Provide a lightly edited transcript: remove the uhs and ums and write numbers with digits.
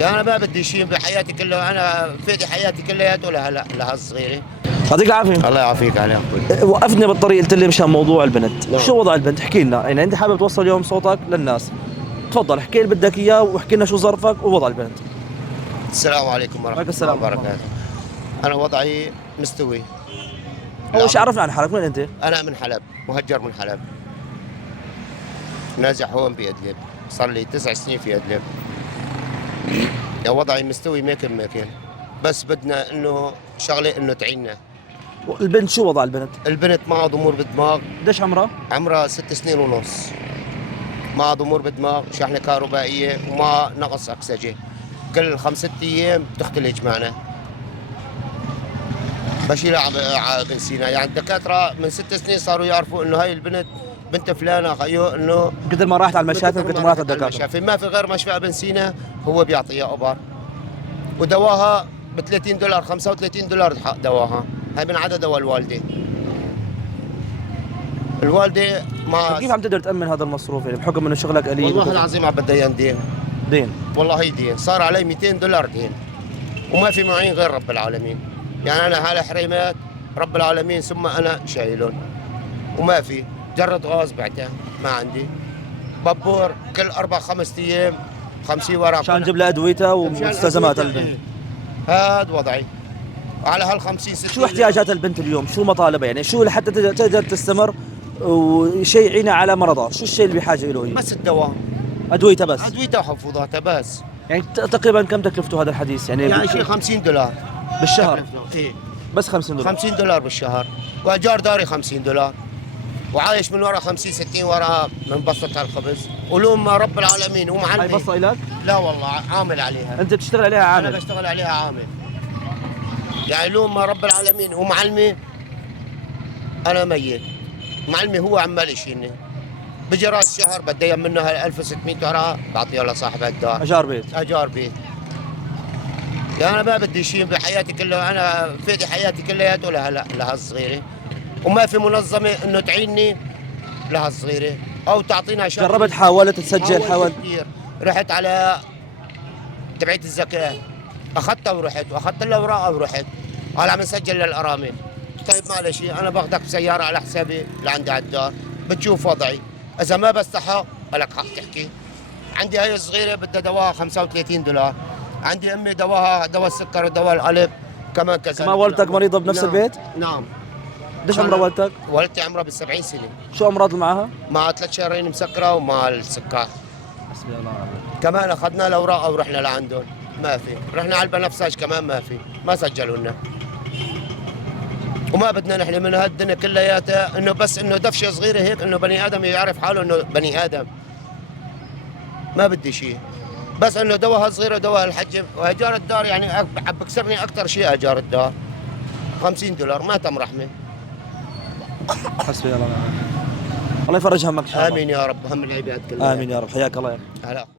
يعني انا ما بدي شيء بحياتي كلها، انا فادي حياتي كلها لها الصغيره. يعطيك العافيه. الله يعافيك على اخوي. وقفني بالطريق قلت لي مشان موضوع البنت، نعم. شو وضع البنت؟ احكي لنا، يعني انت حابب توصل اليوم صوتك للناس، تفضل احكي اللي بدك اياه واحكي لنا شو ظرفك ووضع البنت. السلام عليكم ورحمه وعليكم الله السلام. وبركاته. انا وضعي مستوي. اول شيء عرفنا عن حالك، من انت؟ انا من حلب، مهجر من حلب، نازح هون بإدلب، صار لي 9 سنين في إدلب. يا وضعي مستوي ماكل، بس بدنا انه شغله انه تعيننا. البنت شو وضع البنت؟ البنت معها ضمور بالدماغ. قديش عمرها؟ عمرها 6 سنين ونص. معها ضمور بالدماغ، شحنه كهربائيه، ومعها نقص اكسجه. كل 5 6 ايام بتختلج معنا. بشيلها على بنسينها، يعني الدكاتره من 6 سنين صاروا يعرفوا انه هاي البنت بنت فلانه خيو، انه قدر ما راحت على المشافي وقدر ما راحت على الدكاتره. ما في غير مشفى بنسينها هو بيعطيها ابر. ودواها ب $30 $35 دواها. هاي من عدد دواء الوالده. الوالده ما كيف عم تقدر تامن هذا المصروف يعني بحكم انه شغلك قليل؟ والله العظيم عم بدها دين. دين؟ والله هي دين، صار علي $200 دين، وما في معين غير رب العالمين. يعني انا هالحريمات رب العالمين ثم انا شايلهم، وما في جرة غاز بعتها ما عندي. بابور كل 4 5 ايام 50 ورقه عشان نجيب لها ادويتها ومستلزمات البنت. هذا وضعي على هال 50 60. شو احتياجات البنت اليوم؟ شو مطالبها؟ يعني شو لحتى تقدر تستمر وشيء يعينها على مرضها؟ شو الشيء اللي بحاجه له هي؟ بس الدواء، ادويتها بس؟ ادويتها وحفوضاتها بس. يعني تقريبا كم تكلفته هذا الحديث يعني شيء $50 بالشهر؟ ايه بس $50. $50 بالشهر، وايجار داري $50، وعايش من ورا 50 60 ورا من بسطة الخبز، ولوم رب العالمين ومعلمي. هاي بصة إلك؟ لا والله عامل عليها. انت بتشتغل عليها عامل؟ انا بشتغل عليها عامل. يعني لوم رب العالمين ومعلمي. انا ميت، معلمي هو عمال يشيلني. بيجي راس شهر بدي منها 1600 ورقه بعطيها لصاحب الدار. اجار بيت؟ اجار بيت. يعني انا ما بدي شيء بحياتي كلها، انا فادي حياتي كلها لها الصغيره، وما في منظمه انه تعيني لها الصغيره او تعطينا شغل. جربت، حاولت تسجل، حاولت كثير. رحت على تبعيه الزكاه، اخذتها ورحت، واخذت الاوراق ورحت. قال عم نسجل للارامل. طيب معلش انا باخذك بسياره على حسابي لعندي على الدار، بتشوف وضعي، اذا ما بستحق لك حق تحكي. عندي هاي الصغيره بدها دواها $35. عندي امي دواها دواء السكر ودواء القلب كمان كذا. ما والدتك مريضه بنفس البيت؟ نعم. قديش عمرها والدتك؟ والدتي عمرها ب70 سنه. شو امراض اللي معها؟ مع 3 شهرين مسكره ومع السكر. حسبي الله ونعم الوكيل. كمان اخذنا الاوراق ورحنا لعندهم ما في، رحنا على البنفسج كمان ما في، ما سجلوا لنا. وما بدنا نحن من هالدنيا كلياتها انه بس انه دفشه صغيره هيك انه بني ادم يعرف حاله انه بني ادم. ما بدي شيء، بس انه دواها صغيره ودواها الحجم وايجار الدار. يعني بكسرني اكثر شيء ايجار الدار $50 ما تم رحمه. حسبي الله ونعم الوكيل. الله يفرج همك ان شاء الله. امين يا رب، هم العباد كلها. امين يا رب، حياك الله يا اخي. هلا.